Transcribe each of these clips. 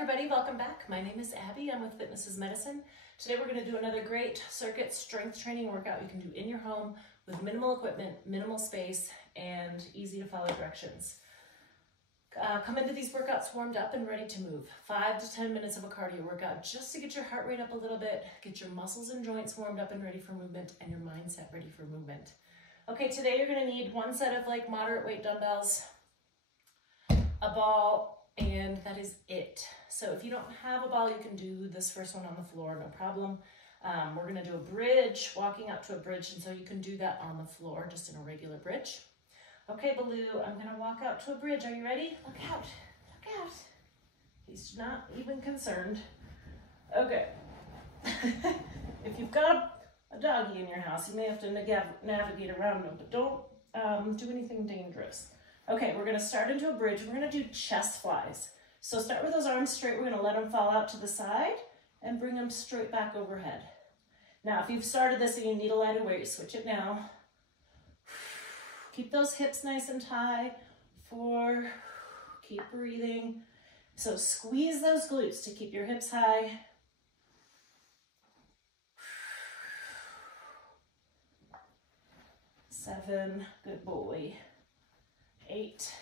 everybody, welcome back. My name is Abby. I'm with Fitness is Medicine. Today we're going to do another great circuit strength training workout you can do in your home with minimal equipment, minimal space, and easy to follow directions. Come into these workouts warmed up and ready to move. 5 to 10 minutes of a cardio workout just to get your heart rate up a little bit, get your muscles and joints warmed up and ready for movement, and your mindset ready for movement. Okay, today you're going to need one set of moderate weight dumbbells, a ball, and that is it. So if you don't have a ball, you can do this first one on the floor, no problem. We're gonna do a bridge, walking up to a bridge, and so you can do that on the floor, just in a regular bridge. Okay, Baloo, I'm gonna walk out to a bridge. Are you ready? Look out, look out. He's not even concerned. Okay. If you've got a doggy in your house, you may have to navigate around them, but don't do anything dangerous. Okay, we're gonna start into a bridge. We're gonna do chest flies. So start with those arms straight. We're gonna let them fall out to the side and bring them straight back overhead. Now, if you've started this and you need a lighter weight, switch it now. Keep those hips nice and high. 4, keep breathing. So squeeze those glutes to keep your hips high. 7, good boy. 8,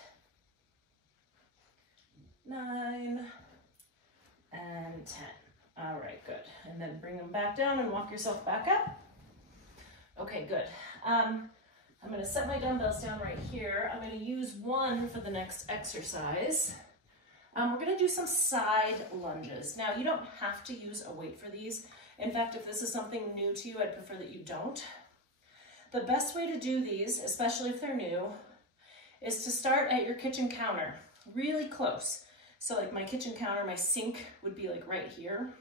9, and 10. All right, good. And then bring them back down and walk yourself back up. Okay, good. I'm going to set my dumbbells down right here. I'm going to use one for the next exercise. We're going to do some side lunges. Now, you don't have to use a weight for these. In fact, if this is something new to you, I'd prefer that you don't. The best way to do these, especially if they're new, is to start at your kitchen counter, really close. So like my kitchen counter, my sink would be like right here.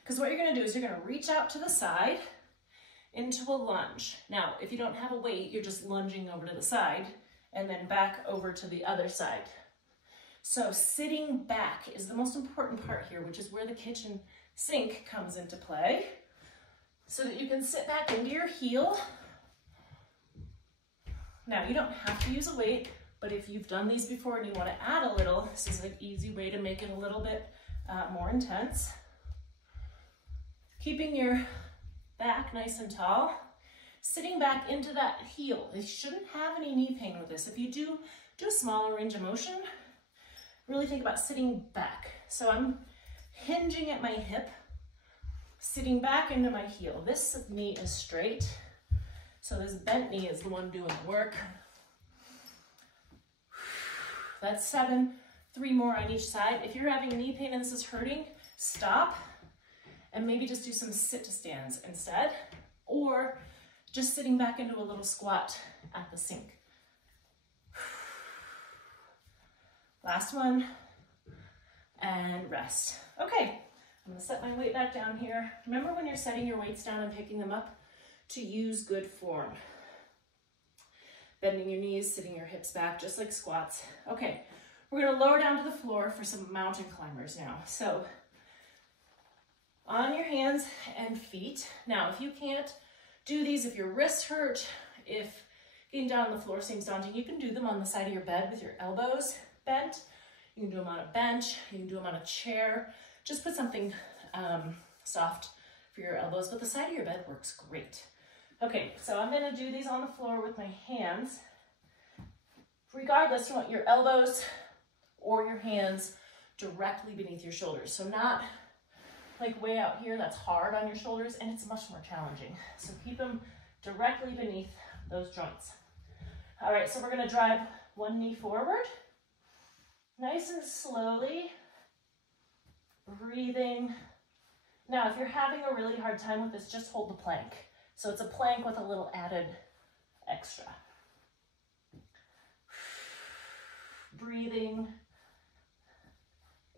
Because what you're gonna do is you're gonna reach out to the side into a lunge. Now, if you don't have a weight, you're just lunging over to the side and then back over to the other side. So sitting back is the most important part here, which is where the kitchen sink comes into play. So that you can sit back into your heel. Now, you don't have to use a weight, but if you've done these before and you want to add a little, this is an easy way to make it a little bit more intense. Keeping your back nice and tall, sitting back into that heel. You shouldn't have any knee pain with this. If you do a smaller range of motion, really think about sitting back. So I'm hinging at my hip, sitting back into my heel. This knee is straight. So this bent knee is the one doing the work. That's 7, 3 more on each side. If you're having knee pain and this is hurting, stop and maybe just do some sit to stands instead, or just sitting back into a little squat at the sink. Last one, and rest. Okay, I'm gonna set my weight back down here. Remember when you're setting your weights down and picking them up, to use good form. Bending your knees, sitting your hips back, just like squats. Okay, we're gonna lower down to the floor for some mountain climbers now. So, on your hands and feet. Now, if you can't do these, if your wrists hurt, if getting down on the floor seems daunting, you can do them on the side of your bed with your elbows bent. You can do them on a bench, you can do them on a chair. Just put something soft for your elbows, but the side of your bed works great. Okay, so I'm gonna do these on the floor with my hands. Regardless, you want your elbows or your hands directly beneath your shoulders. So not like way out here, that's hard on your shoulders, and it's much more challenging. So keep them directly beneath those joints. All right, so we're gonna drive one knee forward, nice and slowly, breathing. Now, if you're having a really hard time with this, just hold the plank. So it's a plank with a little added extra. Breathing.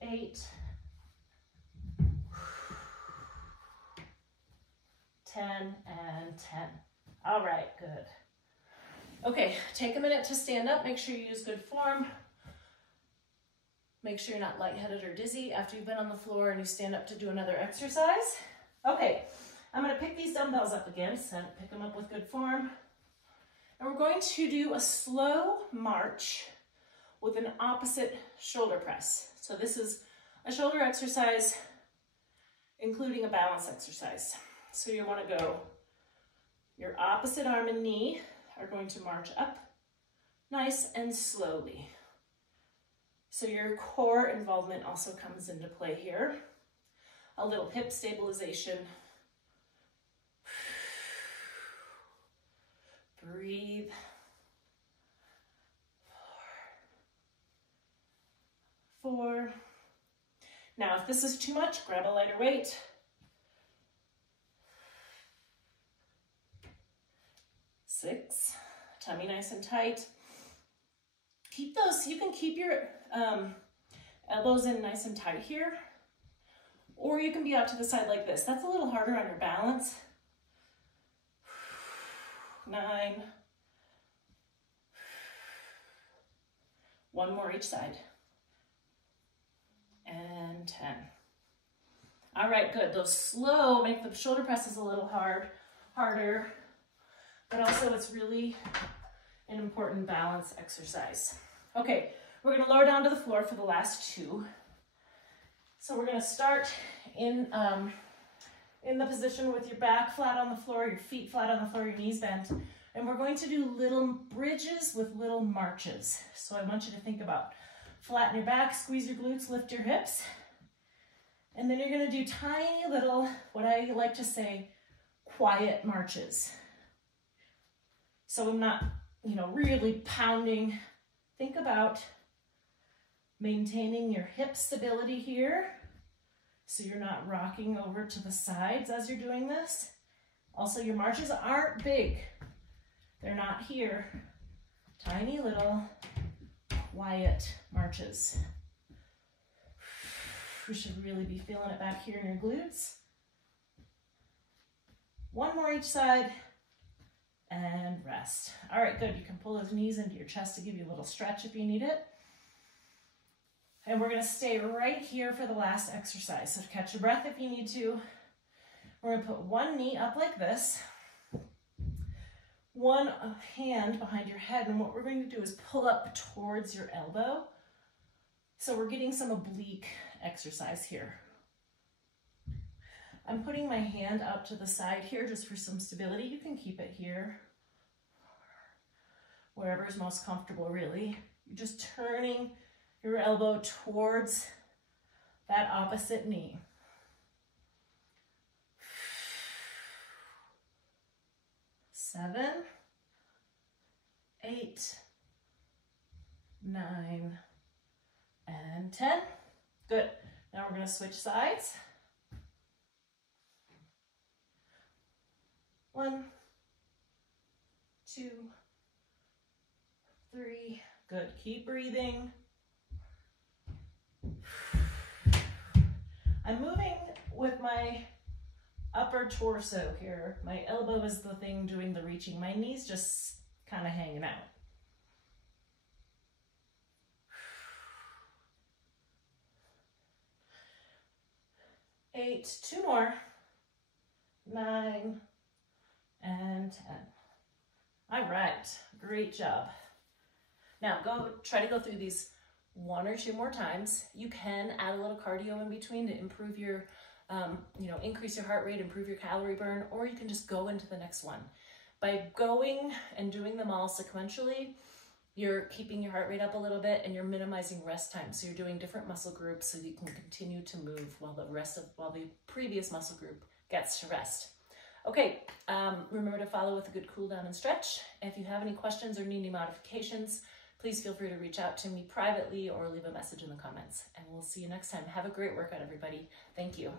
8. 10 and 10. All right, good. Okay, take a minute to stand up. Make sure you use good form. Make sure you're not lightheaded or dizzy after you've been on the floor and you stand up to do another exercise. Okay, I'm gonna pick these dumbbells up again, so pick them up with good form. And we're going to do a slow march with an opposite shoulder press. So this is a shoulder exercise, including a balance exercise. So you want to go, your opposite arm and knee are going to march up nice and slowly. So your core involvement also comes into play here. A little hip stabilization. Breathe. 4. Now, if this is too much, grab a lighter weight. 6. Tummy nice and tight. Keep those, you can keep your elbows in nice and tight here, or you can be out to the side like this. That's a little harder on your balance. 9. 1 more each side. And 10. All right, good. Those slow make the shoulder presses a little harder, but also it's really an important balance exercise. Okay, we're gonna lower down to the floor for the last 2. So we're gonna start in the position with your back flat on the floor, your feet flat on the floor, your knees bent, and we're going to do little bridges with little marches. So I want you to think about flatten your back, squeeze your glutes, lift your hips, and then you're gonna do tiny little, what I like to say, quiet marches. So I'm not, really pounding. Think about maintaining your hip stability here, so you're not rocking over to the sides as you're doing this. Also, your marches aren't big. They're not here. Tiny little quiet marches. You should really be feeling it back here in your glutes. 1 more each side, and rest. All right, good. You can pull those knees into your chest to give you a little stretch if you need it. And we're gonna stay right here for the last exercise. So catch your breath if you need to. We're gonna put one knee up like this, one hand behind your head, and what we're going to do is pull up towards your elbow. So we're getting some oblique exercise here. I'm putting my hand out to the side here just for some stability. You can keep it here, wherever is most comfortable, really. You're just turning your elbow towards that opposite knee. 7, 8, 9, and 10. Good. Now we're going to switch sides. 1, 2, 3. Good. Keep breathing. I'm moving with my upper torso here. My elbow is the thing doing the reaching. My knees just kind of hanging out. 8, 2 more, 9, and 10. All right, great job. Now try to go through these 1 or 2 more times. You can add a little cardio in between to improve your, increase your heart rate, improve your calorie burn, or you can just go into the next one. By going and doing them all sequentially, you're keeping your heart rate up a little bit and you're minimizing rest time. So you're doing different muscle groups so you can continue to move while the previous muscle group gets to rest. Okay, remember to follow with a good cool down and stretch. If you have any questions or need any modifications, please feel free to reach out to me privately or leave a message in the comments. And we'll see you next time. Have a great workout, everybody. Thank you.